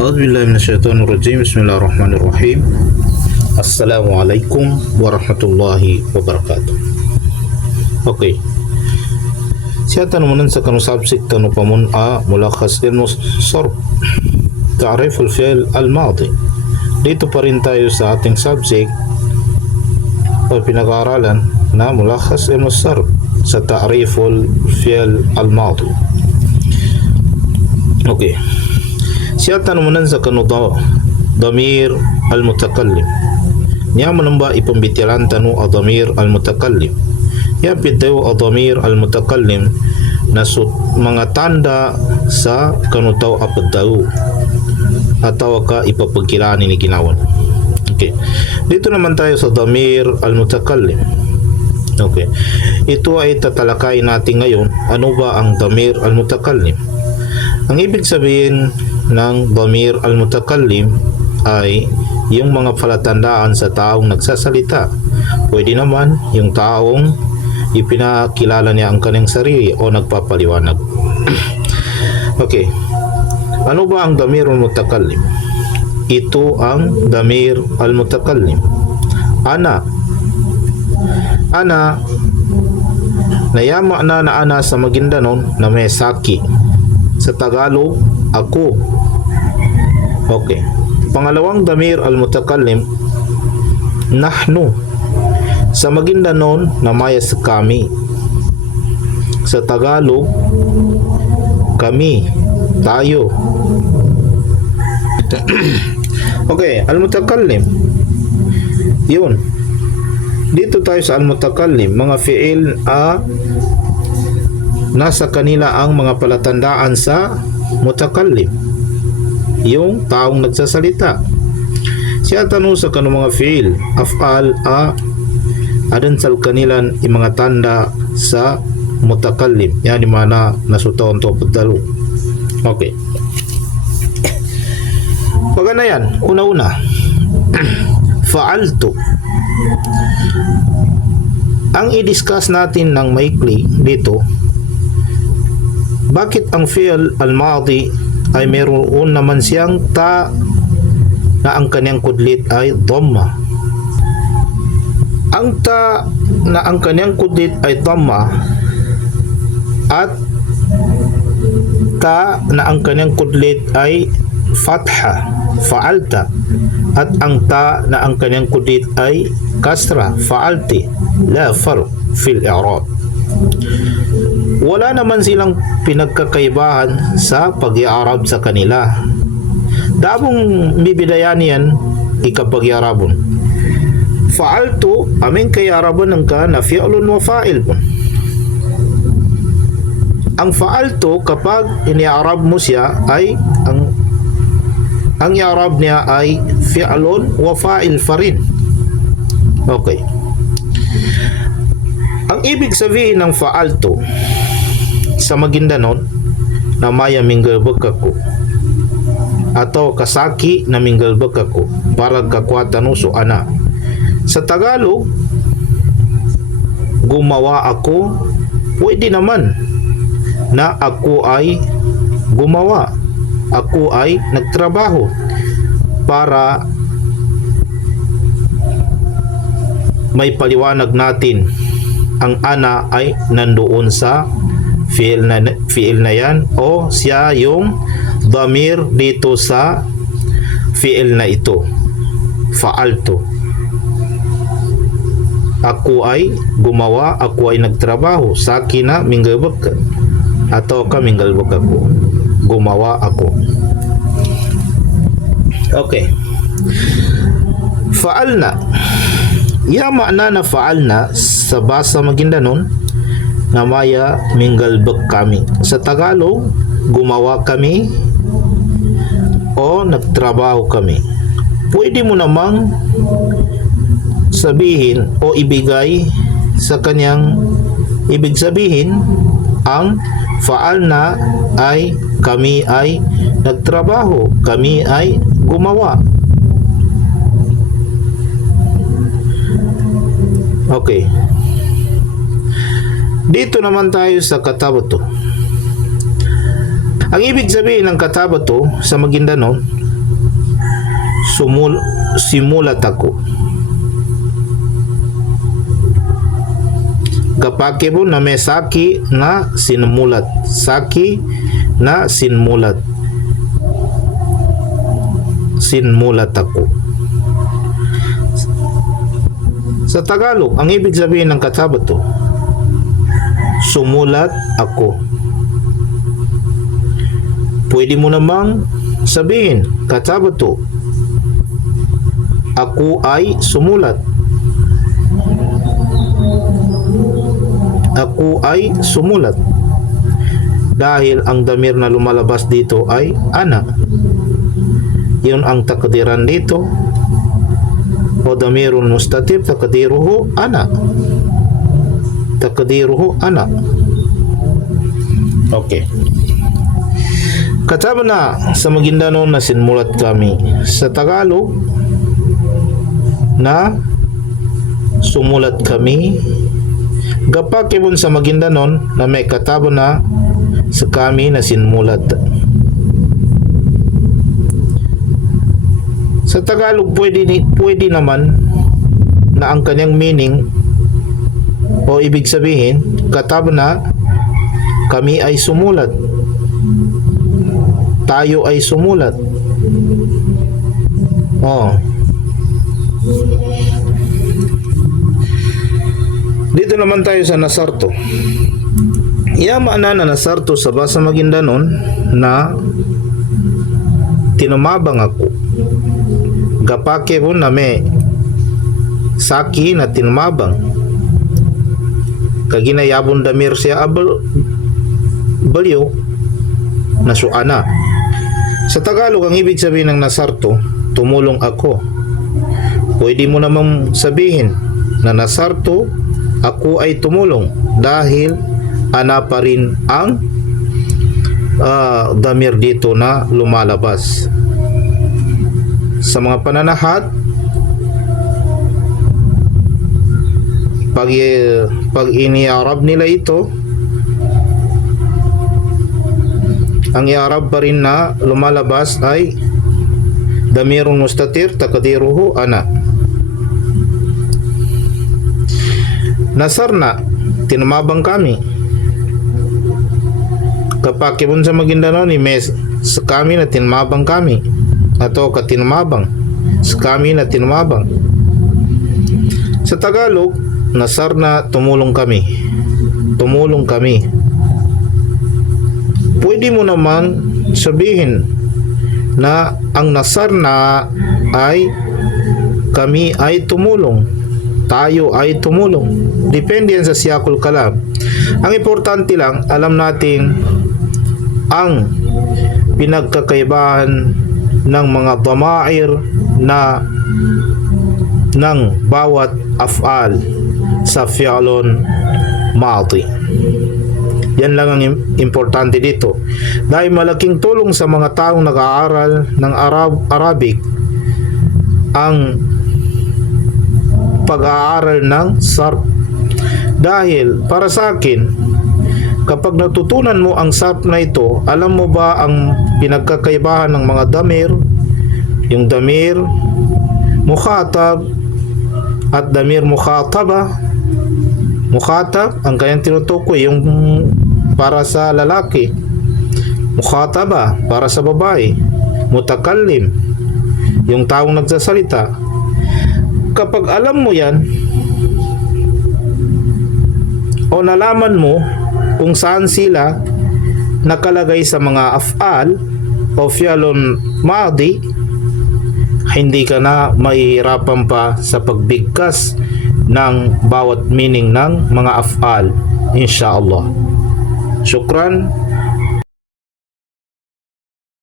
A'udzubillahi minasyaitonirrajim. Bismillahirrahmanirrahim. Assalamualaikum warahmatullahi wabarakatuh. Okay. Siya tanumanan sa kanu subject kanu pamun a mulakhas ilmu sarf. Ta'rif al-fi'l al-madi. Dito pa rin tayo sa ating subject o pinag-aaralan na mulakhas ilmu sarf sa ta'rif al-fi'l al-madi. Okay. Siya tanumanan sa kanu damir al-mutakallim. Niya manamba ipambitiran tanu damir al-mutakallim. Ya bitaw damir al-mutakallim na mga tanda sa kanu taw apadaw atau ka ipapagkilani ni ginawan. Okay. Dito naman tayo sa damir al-mutakallim. Okay. Ito ay tatalakayin natin ngayon. Ano ba ang damir al-mutakallim? Ang ibig sabihin ng damir al-mutakallim ay yung mga palatandaan sa taong nagsasalita. Pwede naman yung taong ipinakilala niya ang kanyang sarili o nagpapaliwanag. Okay. Ano ba ang damir al-mutakallim? Ito ang damir al-mutakallim. Ana. Ana. Nayama na ana sa Maguindanao na may saki. Sa Tagalog, ako. Okay. Pangalawang damir al-mutakallim, nahnu. Sa Maguindanao, namaya sa kami. Sa Tagalog, kami, tayo. Okay, al-mutakallim. Yun. Dito tayo sa al-mutakallim, mga fi'il nasa kanila ang mga palatandaan sa mutakallim, yung taong nagsasalita. Siya tanong sa kanong mga fi'il af'al adan sa kanilan yung mga tanda sa mutakallim, yan yung mana nasutawan to pagdalo. Okay, pagana yan, una-una fa'altu. Ang i-discuss natin ng maikli dito, bakit ang fi'l al-madi ay meron naman siyang ta na ang kanyang kudlit ay dhamma. Ang ta na ang kanyang kudlit ay dhamma at ta na ang kanyang kudlit ay fatha, fa'alta, at ang ta na ang kanyang kudlit ay kasra, fa'alti. La farq fil i'rab. Wala naman silang pinagkakaibahan sa pag-iarab sa kanila. Dabong bibidayan yan ikapag-iarabon. Fa'altu amin kay arabon ng ka na fi'lun wa fa'il po. Ang fa'altu kapag iniarab mo siya ay ang i'rab niya ay fi'lun wa fa'il pa rin. Okay. Ang ibig sabihin ng fa'altu sa Maguindanao, na maya minggalbag ako atau kasaki na minggalbag ako para kakwatan uso ana. Sa Tagalog, gumawa ako, pwede naman na ako ay gumawa, ako ay nagtrabaho para may paliwanag natin ang ana ay nandoon sa fi'il na yan, o siya yung damir dito sa fi'il na ito, fa'altu. Ako ay gumawa, ako ay nagtrabaho, saki na minggalbag ka atau ka minggalbag ako, gumawa ako. Okay. Fa'alna. Ya makna na fa'alna sa bahasa Maguindanao, namaya minggalbag kami. Sa Tagalog, gumawa kami o nagtrabaho kami. Pwede mo namang sabihin o ibigay sa kanyang ibig sabihin, ang fa'alna ay kami ay nagtrabaho, kami ay gumawa. Okay. Dito naman tayo sa katabato. Ang ibig sabihin ng katabato sa Maguindanao, simulat ako. Gapake po na may saki na sinmulat. Saki na sinmulat. Sinmulat ako. Sa Tagalog, ang ibig sabihin ng katabato, sumulat ako. Pwede mo namang sabihin, katabato, ako ay sumulat. Ako ay sumulat. Dahil ang damir na lumalabas dito ay ana. Yun ang takdiran dito. O damirun mustatir takdiruhu ana. Takdiruhu ana. Okay. Kataba na sa Maguindanao na sinmulat kami. Sa Tagalog na sumulat kami. Gapakibon sa Maguindanao na may kataba na sa kami na sinmulat. Sa Tagalog pwede naman na ang kanyang meaning o ibig sabihin kataba na kami ay sumulat, tayo ay sumulat. Dito naman tayo sa Nasarto. Yama na Nasarto sa basa Maguindanao na tinumabang ako. Gapake po na may saki na tinumabang. Kaginayabon damir siya baliw na suana. Sa Tagalog, ang ibig sabihin ng Nasarto, tumulong ako. Pwede mo namang sabihin na Nasarto, ako ay tumulong dahil ana pa rin ang damir dito na lumalabas. Sa mga pananahat, pag iniarab nila ito, ang iarab pa rin na lumalabas ay damirun mustatir takdiruhu ana. Nasarna, tinumabang kami. Kapag kibon sa Maguindanao ni mes sa kami na tinumabang kami atau katinumabang sa kami na tinumabang. Sa Tagalog, nasarna, tumulong kami. Tumulong kami. Pwede mo naman sabihin na ang nasarna ay kami ay tumulong, tayo ay tumulong. Depende yan sa siyakul kalam. Ang importante lang, alam natin ang pinagkakaibahan ng mga damair na ng bawat af'al sa fi'lun madi. Yan lang ang importante dito. Dahil malaking tulong sa mga taong nag-aaral ng Arabic ang pag-aaral ng sarf. Dahil para sa akin, kapag natutunan mo ang sarf na ito, alam mo ba ang pinagkakaibahan ng mga damir, yung damir mukhatab at damir mukhataba. Mukhatab, ang kanyang tinutukoy yung para sa lalaki. Mukhataba, para sa babae. Mutakallim, yung taong nagsasalita. Kapag alam mo yan o nalaman mo kung saan sila nakalagay sa mga af'al o fi'lun madi, hindi ka na mahihirapan pa sa pagbigkas ng bawat meaning ng mga af'al, insyaallah. Syukran.